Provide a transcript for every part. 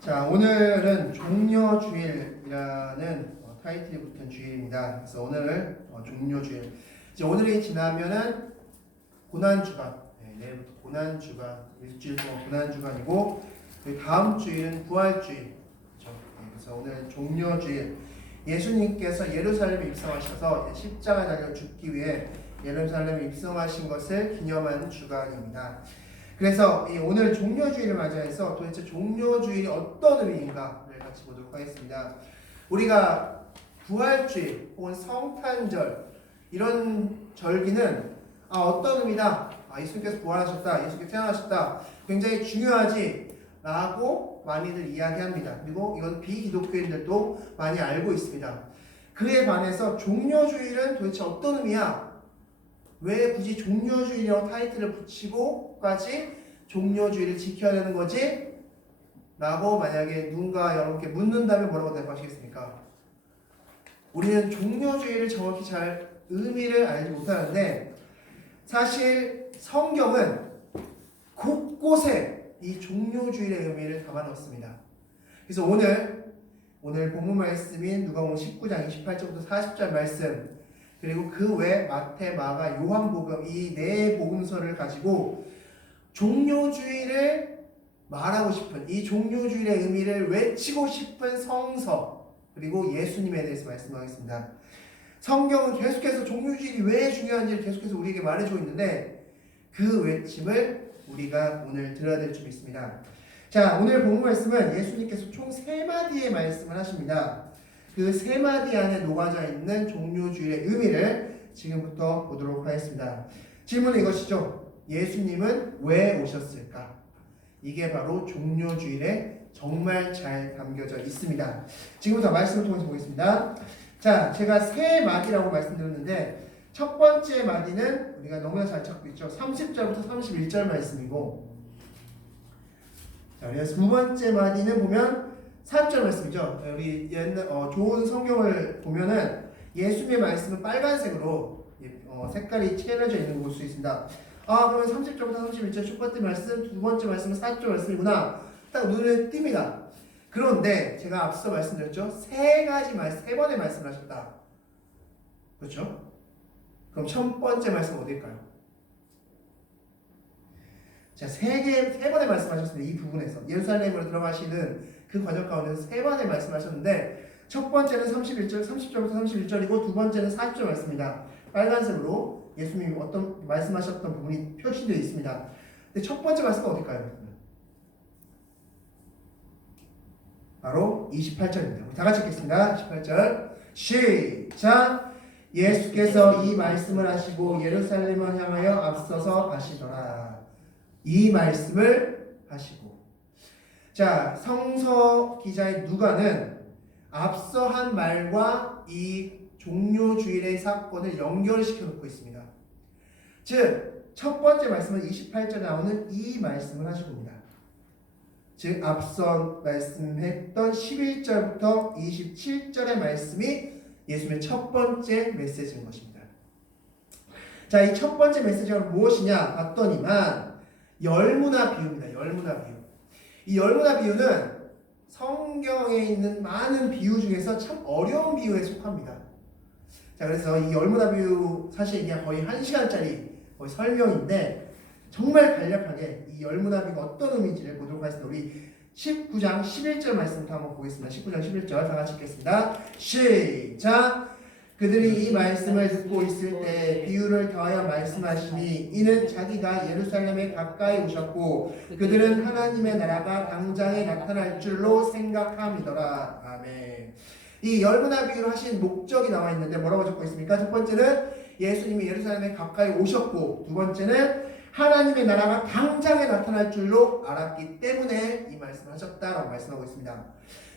자, 오늘은 종려주일이라는 타이틀이 붙은 주일입니다. 그래서 오늘 종려주일. 이제 오늘이 지나면은 고난주간, 내일부터 고난주간, 일주일 동안 고난주간이고, 다음 주일은 부활주일. 그렇죠? 그래서 오늘 종려주일. 예수님께서 예루살렘에 입성하셔서 십자가 달려 죽기 위해 예루살렘에 입성하신 것을 기념하는 주간입니다. 그래서 오늘 종려주일을 맞이해서 도대체 종려주일이 어떤 의미인가를 같이 보도록 하겠습니다. 우리가 부활주일 혹은 성탄절 이런 절기는 어떤 의미다, 예수님께서 부활하셨다, 예수님께서 태어나셨다, 굉장히 중요하지 라고 많이들 이야기합니다. 그리고 이건 비기독교인들도 많이 알고 있습니다. 그에 반해서 종려주일은 도대체 어떤 의미야? 왜 굳이 종려주일이라고 타이틀을 붙이고까지 종려주일을 지켜야 되는 거지? 라고 만약에 누군가 여러분께 묻는다면 뭐라고 대답하시겠습니까? 우리는 종려주일을 정확히 잘 의미를 알지 못하는데, 사실 성경은 곳곳에 이 종려주일의 의미를 담아놓습니다. 그래서 오늘 본문 말씀인 누가복음 19장 28절부터 40절 말씀, 그리고 그 외 마태, 마가, 요한복음 이 네 복음서를 가지고 종려주일을 말하고 싶은, 이 종려주일의 의미를 외치고 싶은 성서, 그리고 예수님에 대해서 말씀하겠습니다. 성경은 계속해서 종려주일이 왜 중요한지를 계속해서 우리에게 말해주고 있는데, 그 외침을 우리가 오늘 들어야 될 줄 믿습니다. 자, 오늘 본문 말씀은 예수님께서 총 3마디의 말씀을 하십니다. 그 3마디 안에 녹아져 있는 종려주일의 의미를 지금부터 보도록 하겠습니다. 질문은 이것이죠. 예수님은 왜 오셨을까? 이게 바로 종려주일에 정말 잘 담겨져 있습니다. 지금부터 말씀을 통해서 보겠습니다. 자, 제가 3마디라고 말씀드렸는데, 첫 번째 마디는 우리가 너무나 잘 찾고 있죠. 30절부터 31절 말씀이고, 자, 그래서 두 번째 마디는 보면 4절 말씀이죠. 우리 옛날 좋은 성경을 보면은 예수님의 말씀은 빨간색으로 색깔이 칠해져 있는 거 볼 수 있습니다. 그러면 30절부터 31절 첫 번째 말씀, 두 번째 말씀은 4절 말씀이구나. 딱 눈에 띕니다. 그런데 제가 앞서 말씀드렸죠. 세 번의 말씀을 하셨다. 그렇죠? 그럼 첫 번째 말씀 어딜까요? 자, 세 번의 말씀하셨습니다. 이 부분에서 예루살렘으로 들어가시는 그 과정 가운데서 3번의 말씀하셨는데, 첫 번째는 30절부터 31절이고 두 번째는 40절 말씀입니다. 빨간색으로 예수님이 어떤 말씀하셨던 부분이 표시되어 있습니다. 근데 첫 번째 말씀은 어딜까요? 바로 28절입니다. 우리 다 같이 읽겠습니다. 28절 시작. 예수께서 이 말씀을 하시고 예루살렘을 향하여 앞서서 가시더라. 이 말씀을 하시고. 자, 성서 기자인 누가는 앞서 한 말과 이 종려주일의 사건을 연결시켜 놓고 있습니다. 즉, 첫 번째 말씀은 28절에 나오는 이 말씀을 하시고 있습니다. 즉, 앞서 말씀했던 11절부터 27절의 말씀이 예수님의 첫 번째 메시지인 것입니다. 자, 이 첫 번째 메시지가 무엇이냐 봤더니만 열무나 비유입니다. 열무나 비유. 이 열무나 비유는 성경에 있는 많은 비유 중에서 참 어려운 비유에 속합니다. 자, 그래서 이 열무나 비유 사실 이게 거의 1시간짜리 거의 설명인데, 정말 간략하게 이 열무나 비유가 어떤 의미인지를 보도록 하겠습니다. 우리 19장 11절 말씀부터 한번 보겠습니다. 19장 11절 다 같이 읽겠습니다. 시작. 그들이 이 말씀을 듣고 있을 때 비유를 더하여 말씀하시니, 이는 자기가 예루살렘에 가까이 오셨고 그들은 하나님의 나라가 당장에 나타날 줄로 생각함이더라. 아멘. 이 열무나 비유를 하신 목적이 나와 있는데 뭐라고 적고 있습니까? 첫 번째는 예수님이 예루살렘에 가까이 오셨고, 두 번째는 하나님의 나라가 당장에 나타날 줄로 알았기 때문에 이 말씀을 하셨다라고 말씀하고 있습니다.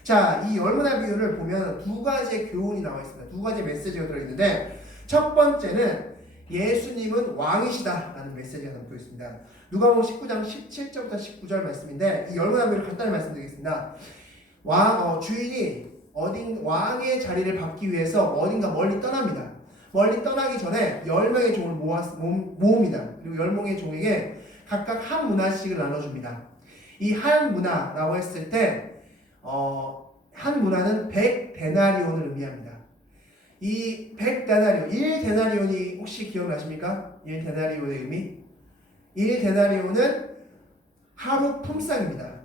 자, 이 열무나 비유를 보면 두 가지의 교훈이 나와 있습니다. 두 가지의 메시지가 들어있는데, 첫 번째는 예수님은 왕이시다라는 메시지가 담겨 있습니다. 누가복음 19장 17절부터 19절 말씀인데, 이 열무나 비유를 간단히 말씀드리겠습니다. 주인이 왕의 자리를 받기 위해서 어딘가 멀리 떠납니다. 멀리 떠나기 전에 10명의 종을 모읍니다. 그리고 10명의 종에게 각각 한 문화씩을 나눠줍니다. 이 한 문화라고 했을 때 한 문화는 100데나리온을 의미합니다. 이 100데나리온, 1데나리온이 혹시 기억나십니까? 1데나리온의 의미? 1데나리온은 하루 품삯입니다.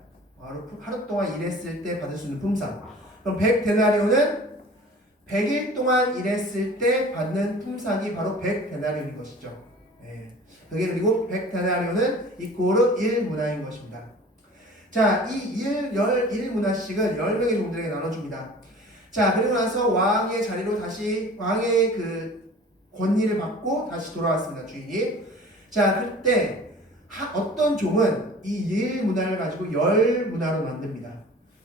하루 동안 일했을 때 받을 수 있는 품삯. 그럼 100데나리온은 100일 동안 일했을 때 받는 품삯이 바로 100데나리온인 것이죠. 그게 그리고 100데나리온은 이코르 1문화인 것입니다. 자, 이 1문화씩을 10명의 종들에게 나눠줍니다. 자, 그리고 나서 왕의 자리로 다시 왕의 그 권위를 받고 다시 돌아왔습니다. 주인이. 자, 그때 어떤 종은 이 1문화를 가지고 10문화로 만듭니다.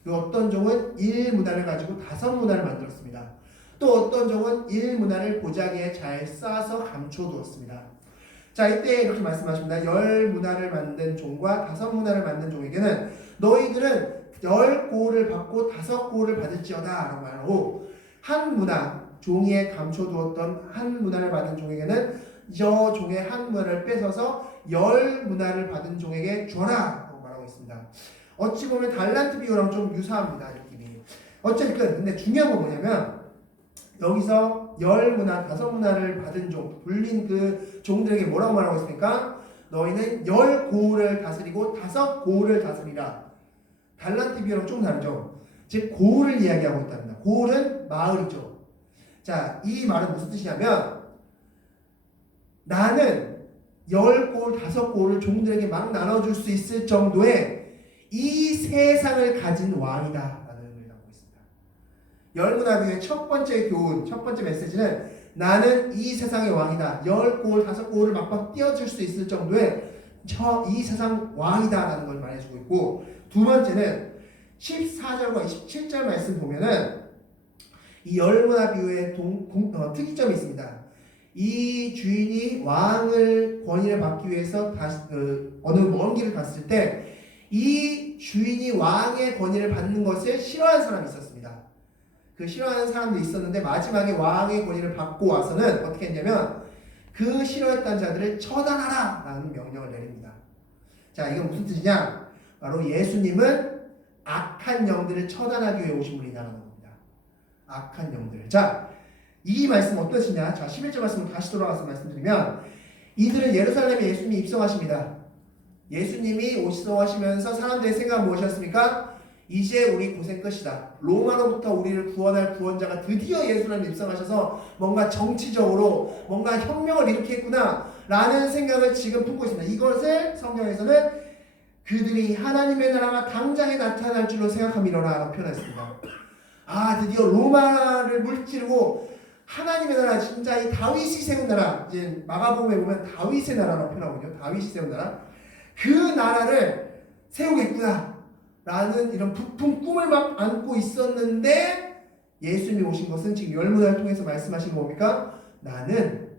그 어떤 종은 1문화를 가지고 5문화를 만들었습니다. 또 어떤 종은 1문화를 보자기에 잘 쌓아서 감춰두었습니다. 자, 이때 이렇게 말씀하십니다. 10문화를 만든 종과 5문화를 만든 종에게는 너희들은 10고를 받고 5고를 받을지어다 라고 말하고, 한 문화, 종이에 감춰두었던 한 문화를 받은 종에게는 저 종의 한 문화를 뺏어서 10문화를 받은 종에게 줘라 라고 말하고 있습니다. 어찌 보면 달란트 비유랑 좀 유사합니다. 느낌이. 어쨌든 근데 중요한 건 뭐냐면 여기서 10문화, 5문화를 받은 종, 불린 그 종들에게 뭐라고 말하고 있습니까? 너희는 10고를 다스리고 5고를 다스리라. 달란트 비유랑 좀 다르죠. 즉 고를 이야기하고 있답니다. 고는 마을이죠. 자, 이 말은 무슨 뜻이냐면 나는 10고를 5고를 종들에게 막 나눠줄 수 있을 정도의 이 세상을 가진 왕이다 라는 의미를 담고 있습니다. 10문화 비유의 첫 번째 교훈, 첫 번째 메시지는 나는 이 세상의 왕이다. 10고를 5고를 막막 띄워줄 수 있을 정도의 이 세상 왕이다 라는 걸 말해주고 있고, 두 번째는 14절과 27절 말씀 보면은 이 10문화 비유의 특이점이 있습니다. 이 주인이 왕을 권위를 받기 위해서 다시 어느 먼 길을 갔을 때 이 주인이 왕의 권위를 받는 것을 싫어하는 사람이 있었습니다. 그 싫어하는 사람도 있었는데 마지막에 왕의 권위를 받고 와서는 어떻게 했냐면 그 싫어했던 자들을 처단하라 라는 명령을 내립니다. 자, 이건 무슨 뜻이냐? 바로 예수님은 악한 영들을 처단하기 위해 오신 분이라는 겁니다. 악한 영들을. 자, 이 말씀 어떠시냐? 자, 11절 말씀을 다시 돌아가서 말씀드리면 이들은 예루살렘에 예수님이 입성하십니다. 예수님이 입성하시면서 사람들의 생각은 무엇이었습니까? 이제 우리 고생 끝이다. 로마로부터 우리를 구원할 구원자가 드디어 예수님을 입성하셔서 뭔가 정치적으로 뭔가 혁명을 일으켰구나 라는 생각을 지금 품고 있습니다. 이것을 성경에서는 그들이 하나님의 나라가 당장에 나타날 줄로 생각함이로라 라고 표현했습니다. 아, 드디어 로마를 물찌르고 하나님의 나라, 진짜 이 다윗이 세운 나라, 이제 마가복음에 보면 다윗의 나라라고 표현하거든요. 다윗이 세운 나라. 그 나라를 세우겠구나 라는 이런 부푼 꿈을 막 안고 있었는데 예수님이 오신 것은 지금 10문화를 통해서 말씀하신 뭡니까? 나는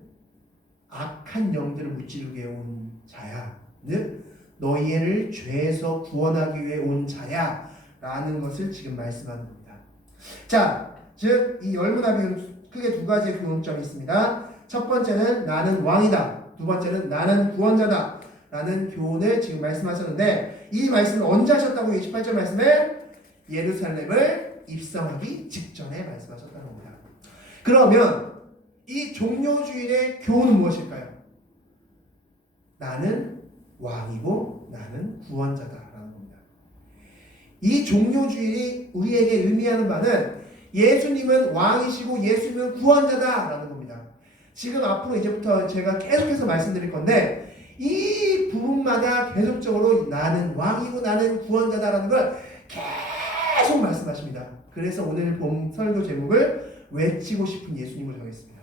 악한 영들을 무찌르게 온 자야. 즉 너희를 죄에서 구원하기 위해 온 자야 라는 것을 지금 말씀하는 겁니다. 자, 즉 이 10문화 비유는 크게 두 가지의 교훈점이 있습니다. 첫 번째는 나는 왕이다. 두 번째는 나는 구원자다 라는 교훈을 지금 말씀하셨는데, 이 말씀을 언제 하셨다고요? 28절 말씀을 예루살렘을 입성하기 직전에 말씀하셨다는 겁니다. 그러면 이 종료주일의 교훈은 무엇일까요? 나는 왕이고 나는 구원자다라는 겁니다. 이 종료주일이 우리에게 의미하는 바는 예수님은 왕이시고 예수님은 구원자다라는 겁니다. 지금 앞으로 이제부터 제가 계속해서 말씀드릴 건데 이 부분마다 계속적으로 나는 왕이고 나는 구원자다라는 걸 계속 말씀하십니다. 그래서 오늘 본 설교 제목을 외치고 싶은 예수님을 정했습니다.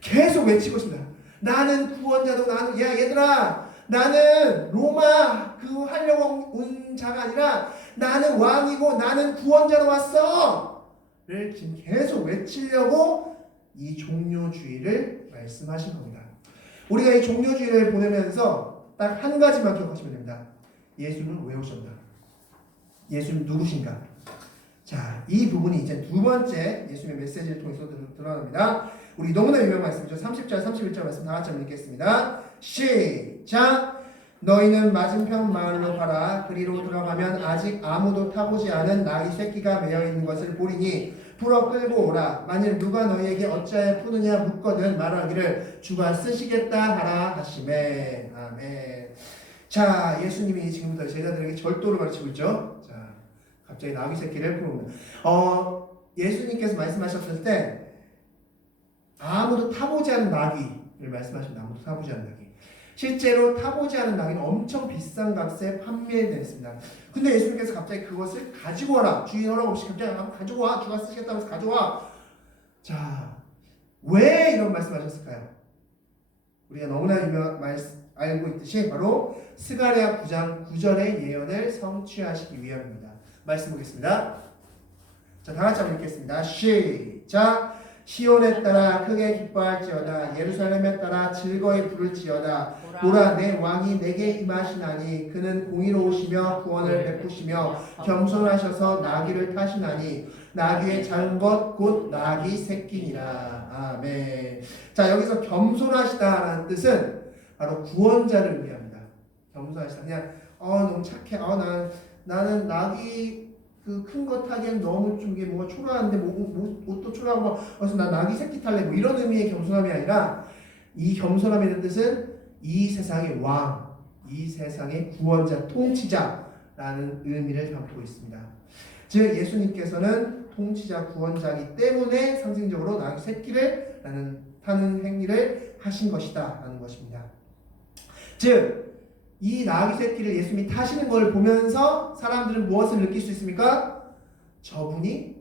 계속 외치고 싶습니다. 나는 구원자도 나는 야 얘들아 나는 로마 그 하려고 온 자가 아니라 나는 왕이고 나는 구원자로 왔어!를 지금 계속 외치려고 이 종료주의를 말씀하신 겁니다. 우리가 이 종료주의를 보내면서 딱 한 가지만 기억하시면 됩니다. 예수는 왜 오셨나? 예수는 누구신가? 자, 이 부분이 이제 두 번째 예수님의 메시지를 통해서 드러납니다. 우리 너무나 유명한 말씀이죠. 30절, 31절 말씀 다 같이 읽겠습니다. 시작! 너희는 맞은편 마을로 가라. 그리로 들어가면 아직 아무도 타보지 않은 나귀 새끼가 매여 있는 것을 보리니 풀어 끌고 오라. 만일 누가 너희에게 어찌하여 푸느냐 묻거든 말하기를 주가 쓰시겠다 하라 하시매. 아멘. 자, 예수님이 지금부터 제자들에게 절도를 가르치고 있죠. 자, 갑자기 나귀 새끼를 풀어옵니다. 예수님께서 말씀하셨을 때 아무도 타보지 않은 나귀를 말씀하십니다. 아무도 타보지 않은 나귀. 실제로 타보지 않은 나귀는 엄청 비싼 값에 판매됐습니다. 근데 예수님께서 갑자기 그것을 가지고 와라. 주인 허락 없이 갑자기 가지고 와. 주가 쓰시겠다고 해서 가져와. 자, 왜 이런 말씀하셨을까요? 우리가 너무나 알고 있듯이 바로 스가랴 9장 9절의 예언을 성취하시기 위함입니다. 말씀 보겠습니다. 자, 다 같이 한번 읽겠습니다. 시작. 시온에 따라 크게 기뻐할지어다. 예루살렘에 따라 즐거이 부를지어다. 보라, 내 왕이 내게 임하시나니 그는 공의로우시며 구원을 베푸시며 겸손하셔서 나귀를 타시나니 나귀의 작은 것 곧 나귀 새끼니라. 아멘. 자, 여기서 겸손하시다라는 뜻은 바로 구원자를 의미합니다. 겸손하시다. 그냥 너무 착해. 나는 나귀 그 큰 거 타기엔 너무 좀 이게 뭔가 초라한데 옷도 초라하고 그래서 나 나귀 새끼 탈래 뭐 이런 의미의 겸손함이 아니라 이 겸손함이라는 뜻은 이 세상의 왕, 이 세상의 구원자, 통치자라는 의미를 담고 있습니다. 즉 예수님께서는 통치자, 구원자이기 때문에 상징적으로 나귀 새끼를 타는 행위를 하신 것이다 라는 것입니다. 즉 이 나귀 새끼를 예수님이 타시는 걸 보면서 사람들은 무엇을 느낄 수 있습니까? 저분이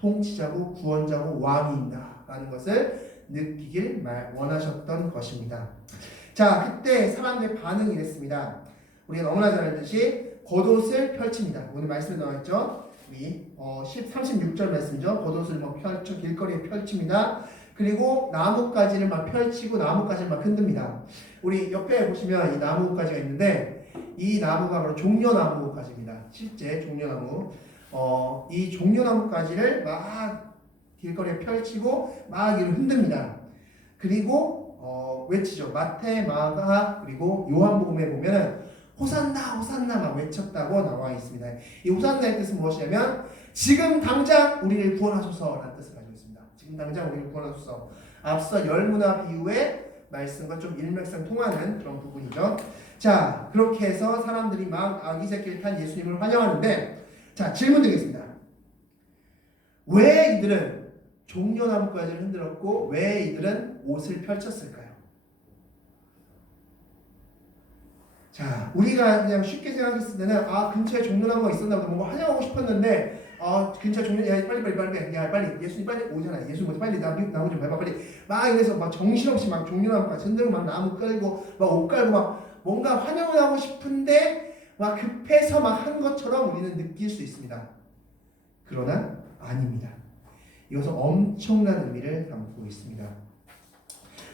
통치자고 구원자고 왕이 있다라는 것을 느끼길 원하셨던 것입니다. 자, 그때 사람들의 반응이 이랬습니다. 우리가 너무나 잘 알듯이 겉옷을 펼칩니다. 오늘 말씀에 나와 있죠. 36절 말씀이죠. 겉옷을 펼쳐 길거리에 펼칩니다. 그리고 나뭇가지를 막 펼치고 나뭇가지를 막 흔듭니다. 우리 옆에 보시면 이 나뭇가지가 있는데 이 나무가 바로 종려나무가지입니다. 실제 종려나무. 이 종려나무가지를 막 길거리에 펼치고 막 이를 흔듭니다. 그리고 외치죠. 마태, 마가 그리고 요한복음에 보면은 호산나 호산나 막 외쳤다고 나와 있습니다. 이 호산나의 뜻은 무엇이냐면 지금 당장 우리를 구원하소서라는 뜻을 가지고 있습니다. 지금 당장 우리를 구원하소서. 앞서 열무나 비유의 말씀과 좀 일맥상통하는 그런 부분이죠. 자, 그렇게 해서 사람들이 막 아기 새끼를 탄 예수님을 환영하는데, 자, 질문 드리겠습니다. 왜 이들은 종려나무까지를 흔들었고 왜 이들은 옷을 펼쳤을까요? 자, 우리가 그냥 쉽게 생각했을 때는 근처에 종려나무가 있었나 보다 뭔가 환영하고 싶었는데 근처에 종려 야 빨리 예수님 빨리 오잖아. 예수님 빨리 나무 좀 밟아 빨리 막 이래서 막 정신없이 막 종려나무까지 흔들고 막 나무 끌고 막 옷 깔고 막 뭔가 환영을 하고 싶은데 막 급해서 막 한 것처럼 우리는 느낄 수 있습니다. 그러나 아닙니다. 이것은 엄청난 의미를 담고 있습니다.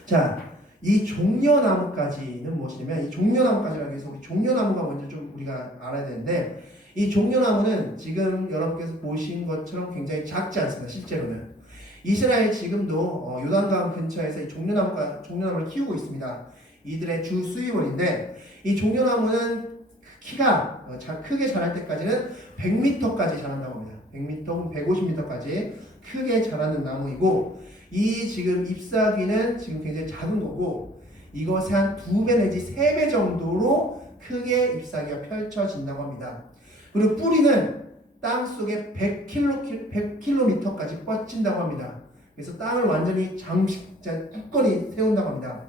자, 이 종려나무까지는 무엇이냐면 이 종려나무까지라고 해서 우리 종려나무가 먼저 좀 우리가 알아야 되는데 이 종려나무는 지금 여러분께서 보신 것처럼 굉장히 작지 않습니다. 실제로는 이스라엘 지금도 요단강 근처에서 이 종려나무를 키우고 있습니다. 이들의 주 수입원인데 이 종려나무는 키가 크게 자랄 때까지는 100m까지 자란다고 합니다. 100m 혹은 150m까지 크게 자라는 나무이고 이 지금 잎사귀는 지금 굉장히 작은 거고 이것의 한 2배 내지 3배 정도로 크게 잎사귀가 펼쳐진다고 합니다. 그리고 뿌리는 땅 속에 100km까지 뻗친다고 합니다. 그래서 땅을 완전히 굳건히 세운다고 합니다.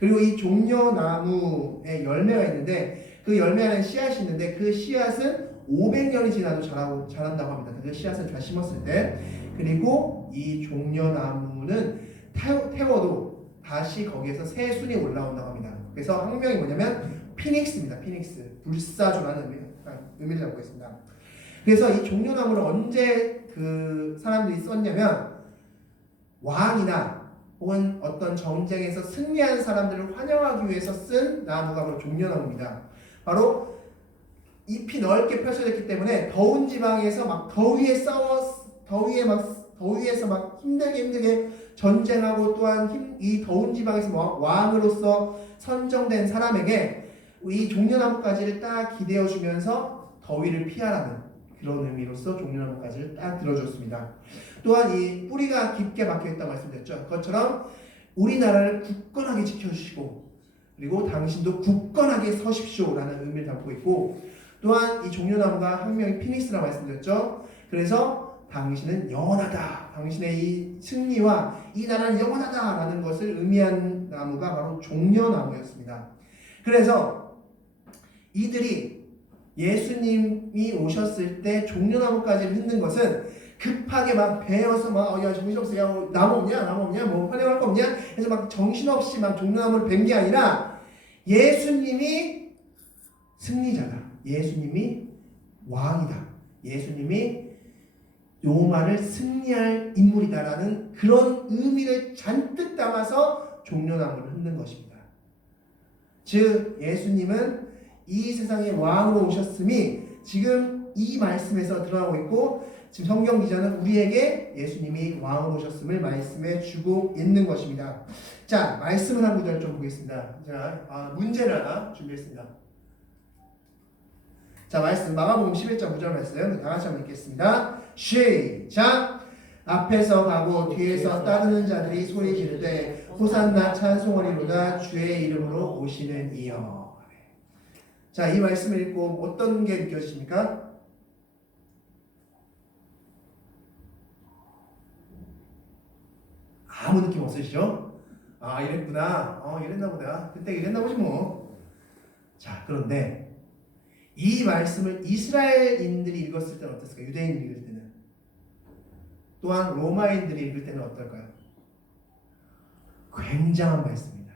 그리고 이 종려나무에 열매가 있는데 그 열매 안에 씨앗이 있는데 그 씨앗은 500년이 지나도 자란다고 합니다. 그 씨앗을 다 심었을 때. 그리고 이 종려나무는 태워도 다시 거기에서 새 순이 올라온다고 합니다. 그래서 학명이 뭐냐면 피닉스입니다. 피닉스. 불사조라는 의미를 담고 있습니다. 그래서 이 종려나무를 언제 그 사람들이 썼냐면 왕이나 혹은 어떤 정쟁에서 승리한 사람들을 환영하기 위해서 쓴 나무가 바로 종려나무입니다. 바로 잎이 넓게 펼쳐졌기 때문에 더운 지방에서 막 더위에서 막 힘들게 전쟁하고 또한 이 더운 지방에서 왕으로서 선정된 사람에게 이 종려나무가지를 딱 기대어 주면서 더위를 피하라는 그런 의미로서 종려나무가지를 딱 들어줬습니다. 또한 이 뿌리가 깊게 박혀 있다고 말씀드렸죠. 그것처럼 우리나라를 굳건하게 지켜주시고 그리고 당신도 굳건하게 서십시오라는 의미를 담고 있고, 또한 이 종려나무가 학명이 피닉스라고 말씀드렸죠. 그래서 당신은 영원하다, 당신의 이 승리와 이 나라는 영원하다라는 것을 의미한 나무가 바로 종려나무였습니다. 그래서 이들이 예수님이 오셨을 때 종려나무까지를 흔든 것은 급하게 막 베어서 막 야 정신없어, 야 나무 없냐 뭐 환영할 거 없냐 해서 막 정신없이 막 종려나무를 벤 게 아니라 예수님이 승리자다, 예수님이 왕이다, 예수님이 로마를 승리할 인물이다라는 그런 의미를 잔뜩 담아서 종려나무를 흔든 것입니다. 즉 예수님은 이 세상의 왕으로 오셨음이 지금 이 말씀에서 드러나고 있고, 지금 성경 기자는 우리에게 예수님이 왕으로 오셨음을 말씀해 주고 있는 것입니다. 자, 말씀을 한 구절 좀 보겠습니다. 자, 문제를 하나 준비했습니다. 자, 말씀 마가복음 11장 9절 말씀 다 같이 한번 읽겠습니다. 시작! 앞에서 가고 뒤에서 따르는 자들이 소리 지르되 호산나 찬송하리로다 주의 이름으로 오시는 이여. 자, 이 말씀을 읽고 어떤 게 느껴지십니까? 아무 느낌 없으시죠? 아, 이랬구나. 이랬나 보다. 그때 이랬나 보지 뭐. 자, 그런데 이 말씀을 이스라엘인들이 읽었을 때는 어땠을까요? 유대인들이 읽을 때는. 또한 로마인들이 읽을 때는 어떨까요? 굉장한 말씀입니다.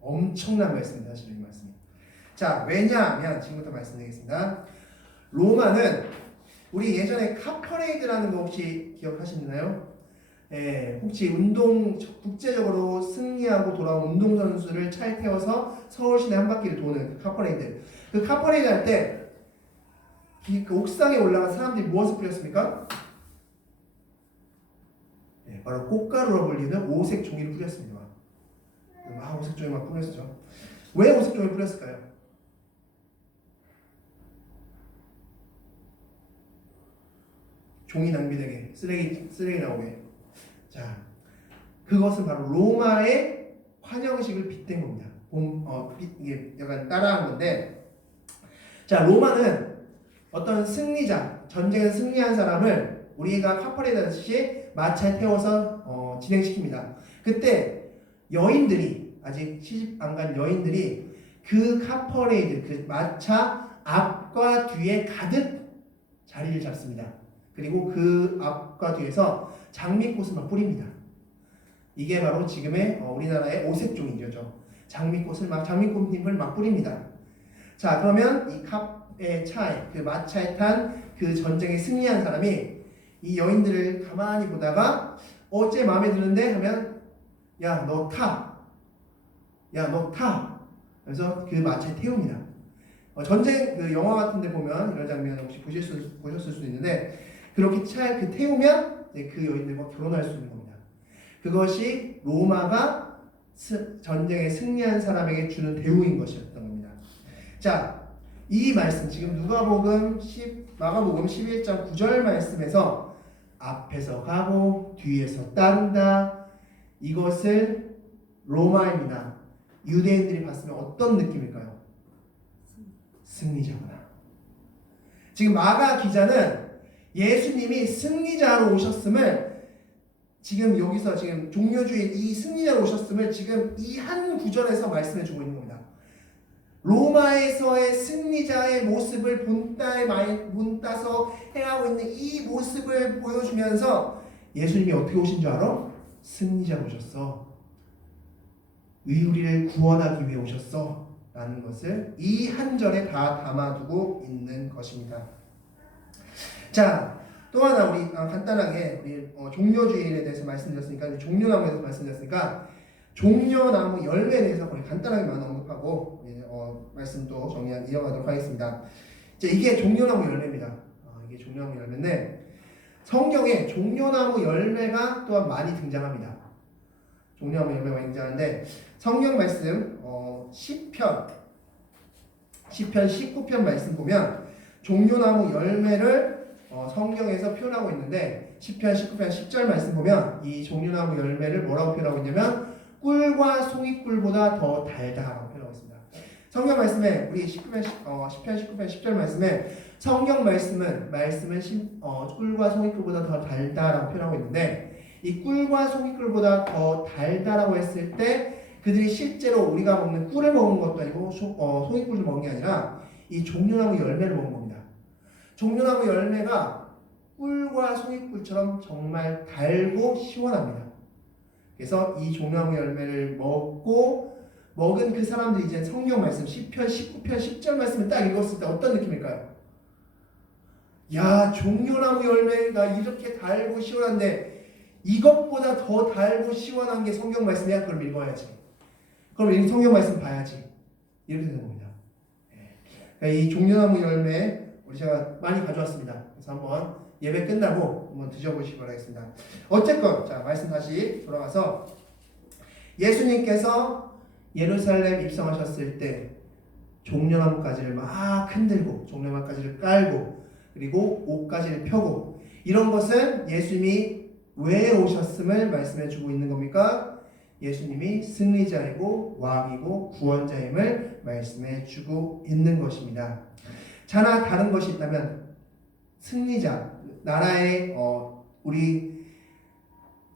엄청난 말씀입니다. 사실 이 말씀이. 자, 왜냐하면 지금부터 말씀드리겠습니다. 로마는 우리 예전에 카퍼레이드라는 거 혹시 기억하시나요? 혹시 국제적으로 승리하고 돌아온 운동선수를 차에 태워서 서울 시내 한 바퀴를 도는 카퍼레이드. 그 카퍼레이드 할 때 그 옥상에 올라간 사람들이 무엇을 뿌렸습니까? 바로 꽃가루로 불리는 오색 종이를 뿌렸습니다. 오색 종이 막 뿌렸죠. 왜 오색 종이를 뿌렸을까요? 종이 낭비되게, 쓰레기 나오게. 자, 그것은 바로 로마의 환영식을 빗댄 겁니다. 이게 약간 따라한 건데, 자, 로마는 어떤 승리자, 전쟁에서 승리한 사람을 우리가 카퍼레이드 하듯이 마차에 태워서 진행시킵니다. 그때 여인들이, 아직 시집 안 간 여인들이 그 카퍼레이드, 그 마차 앞과 뒤에 가득 자리를 잡습니다. 그리고 그 앞과 뒤에서 장미꽃을 막 뿌립니다. 이게 바로 지금의 우리나라의 오색종이죠. 장미꽃잎을 막 뿌립니다. 자, 그러면 이 캅의 차에, 그 마차에 탄 그 전쟁에 승리한 사람이 이 여인들을 가만히 보다가 어째 마음에 드는데 하면 야, 너 타. 그래서 그 마차에 태웁니다. 전쟁 그 영화 같은 데 보면 이런 장면 혹시 보셨을 수도 있는데, 그렇게 차에 태우면 그 여인들과 결혼할 수 있는 겁니다. 그것이 로마가 전쟁에 승리한 사람에게 주는 대우인 것이었던 겁니다. 자, 이 말씀 지금 마가복음 11장 9절 말씀에서 앞에서 가고 뒤에서 따른다, 이것을 로마입니다. 유대인들이 봤으면 어떤 느낌일까요? 승리자구나. 지금 마가 기자는 예수님이 승리자로 오셨음을 지금 여기서 지금 종려주의 이 승리자로 오셨음을 지금 이 한 구절에서 말씀해 주고 있는 겁니다. 로마에서의 승리자의 모습을 본따서 행하고 있는 이 모습을 보여주면서 예수님이 어떻게 오신 줄 알아? 승리자로 오셨어. 우리를 구원하기 위해 오셨어. 라는 것을 이 한 절에 다 담아두고 있는 것입니다. 자, 또 하나 우리 간단하게 우리 종려주일에 대해서 말씀드렸으니까, 종려나무에 대해서 말씀드렸으니까 종려나무 열매에 대해서 거의 간단하게만 언급하고 말씀도 이어가도록 하겠습니다. 이제 이게 종려나무 열매입니다. 이게 종려나무 열매인데 성경에 종려나무 열매가 또한 많이 등장합니다. 종려나무 열매가 등장하는데 성경 말씀 시편 시편 19편 말씀 보면 종려나무 열매를 성경에서 표현하고 있는데 시편 19편 10절 말씀 보면 이 종려나무 열매를 뭐라고 표현하고 있냐면 꿀과 송이꿀보다 더 달다라고 표현하고 있습니다. 성경 말씀에 우리 시편 19편 10절 말씀에 성경 말씀은 꿀과 송이꿀보다 더 달다라고 표현하고 있는데 이 꿀과 송이꿀보다 더 달다라고 했을 때 그들이 실제로 우리가 먹는 꿀을 먹은 것도 아니고 송이꿀을 먹은 게 아니라 이 종려나무 열매를 먹은 겁니다. 종려나무 열매가 꿀과 송이꿀처럼 정말 달고 시원합니다. 그래서 이 종려나무 열매를 먹은 그 사람들이 이제 성경 말씀 시편 19편 10절 말씀을 딱 읽었을 때 어떤 느낌일까요? 야, 종려나무 열매가 이렇게 달고 시원한데 이것보다 더 달고 시원한 게 성경 말씀이야? 그럼 읽어야지. 그럼 이 성경 말씀 봐야지. 이렇게 되는 겁니다. 이 종려나무 열매 우리 제가 많이 가져왔습니다. 그래서 한번 예배 끝나고 한번 드셔보시기 바라겠습니다. 어쨌건 자 말씀 다시 돌아가서 예수님께서 예루살렘 입성하셨을 때 종려나무가지를 막 흔들고 종려나무가지를 깔고 그리고 옷가지를 펴고 이런 것은 예수님이 왜 오셨음을 말씀해 주고 있는 겁니까? 예수님이 승리자이고 왕이고 구원자임을 말씀해 주고 있는 것입니다. 자나 다른 것이 있다면 승리자, 나라의 우리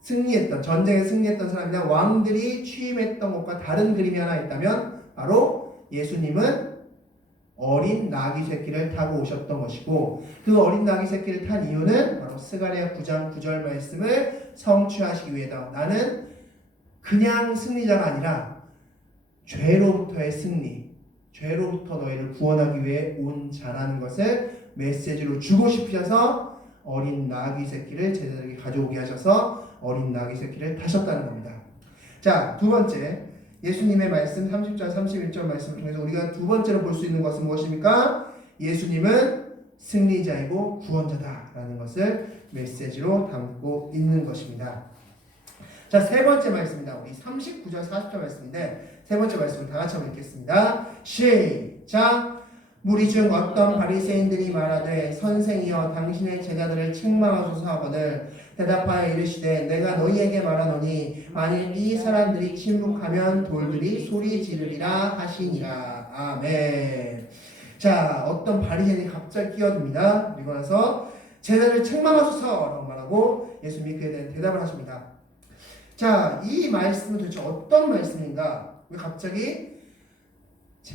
승리했던 전쟁에 승리했던 사람이나 왕들이 취임했던 것과 다른 그림이 하나 있다면 바로 예수님은 어린 나귀 새끼를 타고 오셨던 것이고 그 어린 나귀 새끼를 탄 이유는 바로 스가랴 9장 9절 말씀을 성취하시기 위해다. 나는 그냥 승리자가 아니라 죄로부터의 승리, 죄로부터 너희를 구원하기 위해 온 자라는 것을 메시지로 주고 싶으셔서 어린 나귀 새끼를 제자들에게 가져오게 하셔서 어린 나귀 새끼를 타셨다는 겁니다. 자, 두 번째 예수님의 말씀 30절 31절 말씀을 통해서 우리가 두 번째로 볼 수 있는 것은 무엇입니까? 예수님은 승리자이고 구원자다라는 것을 메시지로 담고 있는 것입니다. 자, 세 번째 말씀입니다. 우리 39절 40절 말씀인데 세 번째 말씀을 다 같이 한번 읽겠습니다. 시작! 무리 중 어떤 바리새인들이 말하되 선생이여 당신의 제자들을 책망하소서 하거늘 대답하여 이르시되 내가 너희에게 말하노니 만일 이 사람들이 침묵하면 돌들이 소리 지르리라 하시니라. 아멘. 자, 어떤 바리새인이 갑자기 끼어듭니다. 그리고 나서 제자들을 책망하소서 라고 말하고 예수님이 그에 대한 대답을 하십니다. 자, 이 말씀은 도대체 어떤 말씀인가? 왜 갑자기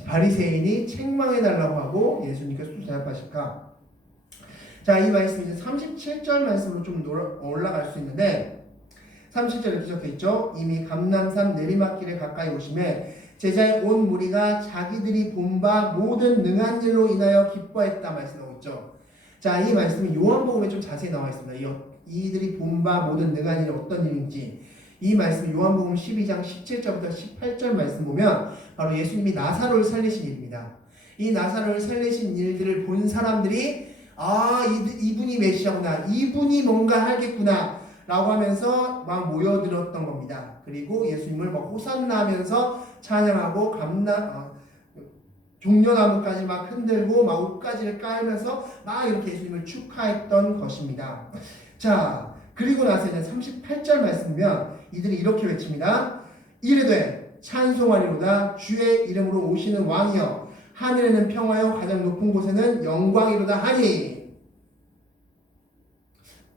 바리새인이 책망해달라고 하고 예수님께서 또 대답하실까? 자, 이 말씀이 이제 37절 말씀으로 좀 올라갈 수 있는데 37절에 이렇게 적혀있죠. 이미 감람산 내리막길에 가까이 오심에 제자의 온 무리가 자기들이 본 바 모든 능한 일로 인하여 기뻐했다 말씀하고 있죠. 자, 이 말씀이 요한복음에 좀 자세히 나와 있습니다. 이들이 본 바 모든 능한 일이 어떤 일인지 이 말씀 요한복음 12장 17절부터 18절 말씀 보면 바로 예수님이 나사로를 살리신 일입니다. 이 나사로를 살리신 일들을 본 사람들이 이분이 메시아구나, 이분이 뭔가 하겠구나 라고 하면서 막 모여들었던 겁니다. 그리고 예수님을 막 호산나 하면서 찬양하고 종려나무까지 막 흔들고 막 옷가지를 깔면서 막 이렇게 예수님을 축하했던 것입니다. 자, 그리고 나서 이제 38절 말씀이면 이들이 이렇게 외칩니다. 이르되 찬송하리로다 주의 이름으로 오시는 왕이여 하늘에는 평화여 가장 높은 곳에는 영광이로다 하니.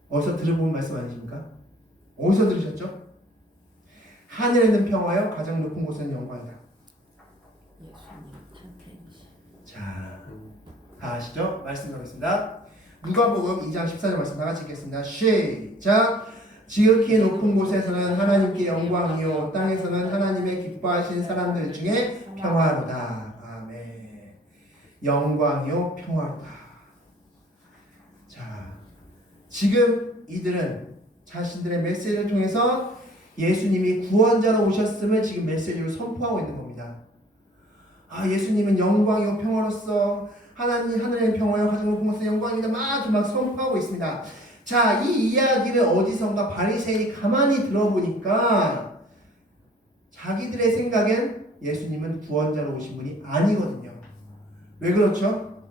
어디서 들어본 말씀 아니십니까? 어디서 들으셨죠? 하늘에는 평화여 가장 높은 곳에는 영광이다. 자, 다 아시죠? 말씀 나오겠습니다. 누가복음 2장 14절 말씀 다 같이 읽겠습니다. 시작! 지극히 높은 곳에서는 하나님께 영광이요 땅에서는 하나님의 기뻐하신 사람들 중에 평화로다. 아멘. 영광이요 평화로다. 자, 지금 이들은 자신들의 메시지를 통해서 예수님이 구원자로 오셨음을 지금 메시지로 선포하고 있는 겁니다. 예수님은 영광이요 평화로서 하늘의 평화요 가장 높은 곳에 영광이다 막 선포하고 있습니다. 자, 이 이야기를 어디선가 바리새인이 가만히 들어보니까 자기들의 생각엔 예수님은 구원자로 오신 분이 아니거든요. 왜 그렇죠?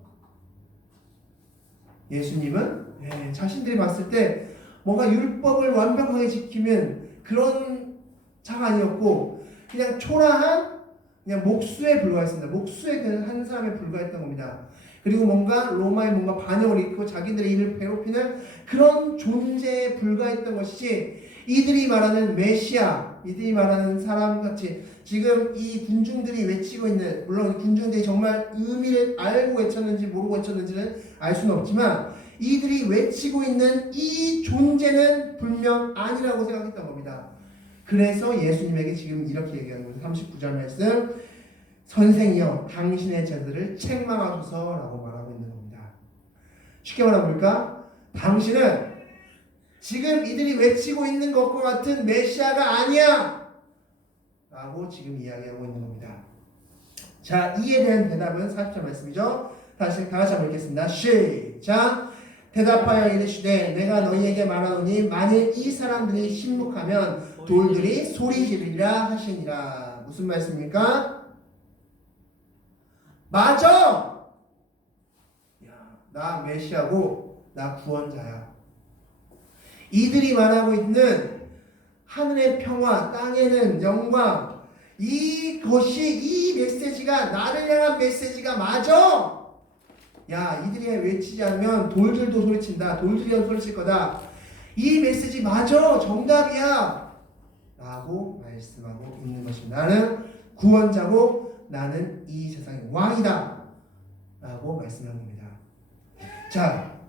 예수님은 자신들이 봤을 때 뭔가 율법을 완벽하게 지키면 그런 자가 아니었고 그냥 초라한 그냥 목수에 불과했습니다. 목수의 한 사람에 불과했던 겁니다. 그리고 뭔가 로마의 뭔가 반역을 일으키고 자기들의 일을 괴롭히는 그런 존재에 불과했던 것이지 이들이 말하는 메시아, 이들이 말하는 사람같이 지금 이 군중들이 외치고 있는, 물론 군중들이 정말 의미를 알고 외쳤는지 모르고 외쳤는지는 알 수는 없지만 이들이 외치고 있는 이 존재는 분명 아니라고 생각했던 겁니다. 그래서 예수님에게 지금 이렇게 얘기하는 거죠. 39절 말씀, 선생이여 당신의 제자들을 책망하소서 라고 말하고 있는 겁니다. 쉽게 말해볼까? 당신은 지금 이들이 외치고 있는 것과 같은 메시아가 아니야 라고 지금 이야기하고 있는 겁니다. 자, 이에 대한 대답은 40절 말씀이죠. 다시 한번 읽겠습니다. 시작. 대답하여 이르시되 내가 너희에게 말하노니 만일 이 사람들이 침묵하면 돌들이 소리 지르리라 하시니라. 무슨 말씀입니까? 맞아! 야, 나 메시아고 나 구원자야. 이들이 말하고 있는 하늘의 평화, 땅에는 영광, 이것이 이 메시지가 나를 향한 메시지가 맞아! 야, 이들이 외치지 않으면 돌들도 소리친다. 돌들이라도 소리칠 거다. 이 메시지 맞아. 정답이야. 라고 말씀하고 있는 것입니다. 나는 구원자고 나는 이 세상의 왕이다. 라고 말씀하는 겁니다. 자,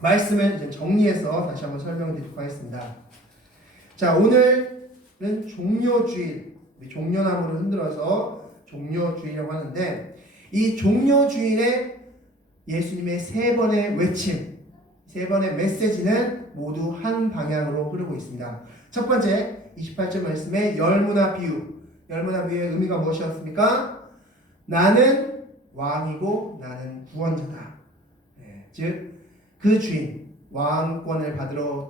말씀을 이제 정리해서 다시 한번 설명드리도록 하겠습니다. 자, 오늘은 종료주일, 종려나무를 흔들어서 종료주일이라고 하는데 이 종료주일에 예수님의 세 번의 외침, 세 번의 메시지는 모두 한 방향으로 흐르고 있습니다. 첫 번째 28절 말씀의 열무나 비유, 열무나 비유의 의미가 무엇이었습니까? 나는 왕이고 나는 구원자다. 즉 그 주인, 왕권을 받으러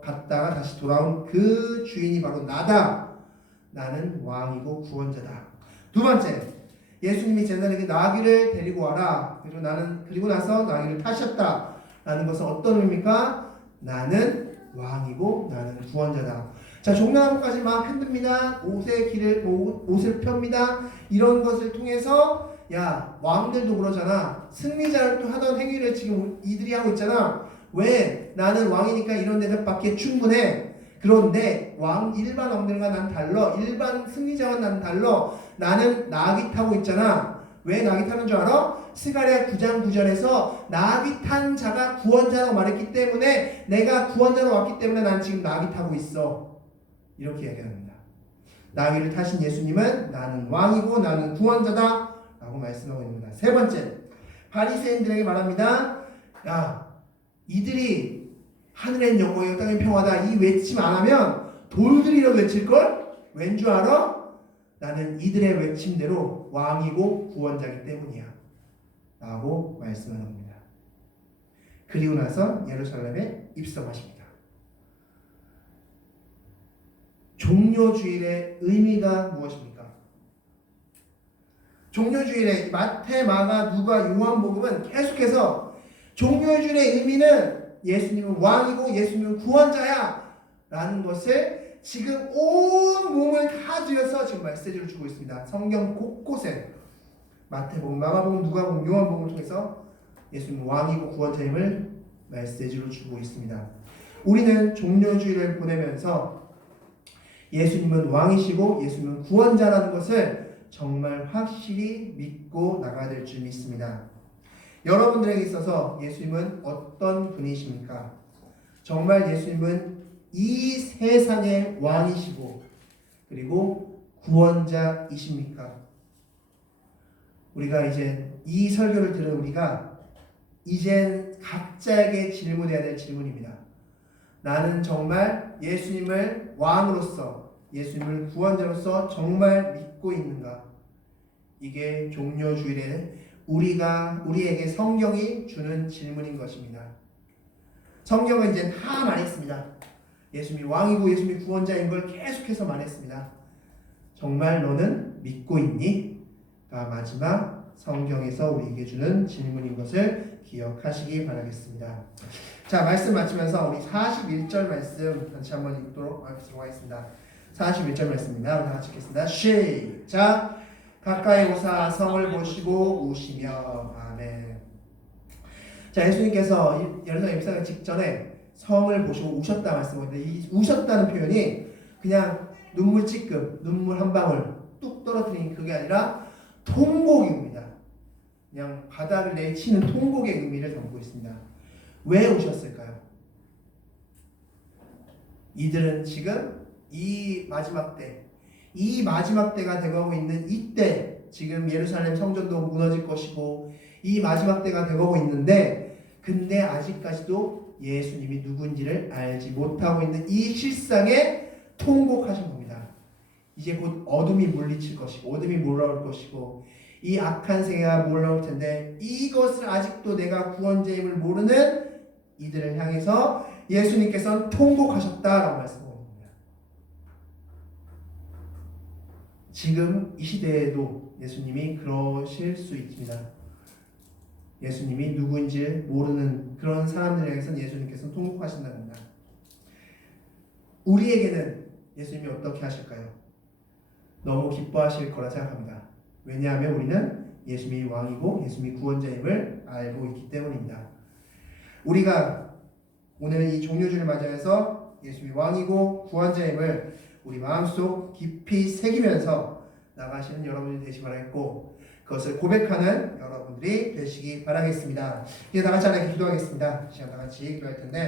갔다가 다시 돌아온 그 주인이 바로 나다. 나는 왕이고 구원자다. 두 번째, 예수님이 제자들에게 나귀를 데리고 와라. 그리고 나서 나귀를 타셨다. 라는 것은 어떤 의미입니까? 나는 왕이고 나는 구원자다. 자, 종려나무까지 막 흔듭니다. 옷을 펴니다. 이런 것을 통해서 야, 왕들도 그러잖아. 승리자를 또 하던 행위를 지금 이들이 하고 있잖아. 왜? 나는 왕이니까 이런 대접받기에 충분해. 그런데 일반 왕들과 난 달라. 일반 승리자와 난 달라. 나는 나귀 타고 있잖아. 왜 나귀 타는 줄 알아? 스가랴 9장 9절에서 나귀 탄 자가 구원자라고 말했기 때문에 내가 구원자로 왔기 때문에 난 지금 나귀 타고 있어. 이렇게 얘기합니다. 나귀를 타신 예수님은 나는 왕이고 나는 구원자다 라고 말씀하고 있습니다. 세 번째, 바리새인들에게 말합니다. 야, 이들이 하늘엔 영광이요 땅엔 평화다 이 외침 안 하면 돌들이라고 외칠걸? 왠 줄 알아? 나는 이들의 외침대로 왕이고 구원자이기 때문이야 라고 말씀하는 겁니다. 그리고 나서 예루살렘에 입성하십니다. 종료주일의 의미가 무엇입니까? 종료주일에 마태, 마가, 누가, 요한복음은 계속해서 종료주일의 의미는 예수님은 왕이고 예수님은 구원자야 라는 것을 지금 온 몸을 다 들여서 지금 메시지를 주고 있습니다. 성경 곳곳에 마태복음, 마가복음, 누가복음, 요한복음을 통해서 예수님은 왕이고 구원자임을 메시지로 주고 있습니다. 우리는 종료주일을 보내면서 예수님은 왕이시고 예수님은 구원자라는 것을 정말 확실히 믿고 나가야 될 줄 믿습니다. 여러분들에게 있어서 예수님은 어떤 분이십니까? 정말 예수님은 이 세상의 왕이시고 그리고 구원자이십니까? 우리가 이제 이 설교를 들은 우리가 이제 각자에게 질문해야 될 질문입니다. 나는 정말 예수님을 왕으로서 예수님을 구원자로서 정말 믿고 있는가? 이게 종료주일에 우리에게 성경이 주는 질문인 것입니다. 성경은 이제 다 말했습니다. 예수님이 왕이고 예수님이 구원자인 걸 계속해서 말했습니다. 정말 너는 믿고 있니? 가 마지막 성경에서 우리에게 주는 질문인 것을 기억하시기 바라겠습니다. 자, 말씀 마치면서 우리 41절 말씀 같이 한번 읽도록 하겠습니다. 41절 말씀입니다. 우리 다 같이 읽겠습니다. 시작. 가까이 오사 성을 보시고 우시며. 아멘. 자, 예수님께서 예루살렘 입성하기 직전에 성을 보시고 우셨다 말씀하는데, 이 우셨다는 표현이 그냥 눈물 찔끔, 눈물 한 방울 뚝 떨어뜨리는 그게 아니라 통곡입니다. 그냥 바닥을 내치는 통곡의 의미를 담고 있습니다. 왜 우셨을까요? 이들은 지금 이 마지막 때가 되어가고 있는 이때, 지금 예루살렘 성전도 무너질 것이고 이 마지막 때가 되어가고 있는데, 근데 아직까지도 예수님이 누군지를 알지 못하고 있는 이 실상에 통곡하신 겁니다. 이제 곧 어둠이 물리칠 것이고 어둠이 몰아올 것이고 이 악한 세계가 몰아올 텐데, 이것을 아직도 내가 구원자임을 모르는 이들을 향해서 예수님께서는 통곡하셨다라고 말씀하고 있습니다. 지금 이 시대에도 예수님이 그러실 수 있습니다. 예수님이 누구인지 모르는 그런 사람들을 향해서는 예수님께서는 통곡하신다는 겁니다. 우리에게는 예수님이 어떻게 하실까요? 너무 기뻐하실 거라 생각합니다. 왜냐하면 우리는 예수님이 왕이고 예수님이 구원자임을 알고 있기 때문입니다. 우리가 오늘은 이 종료주를 맞이해서 예수님이 왕이고 구원자임을 우리 마음속 깊이 새기면서 나가시는 여러분이 되시기 바라겠고, 그것을 고백하는 여러분들이 되시기 바라겠습니다. 이제 다 같이 하나님께 기도하겠습니다. 시간 다 같이 기도할 텐데,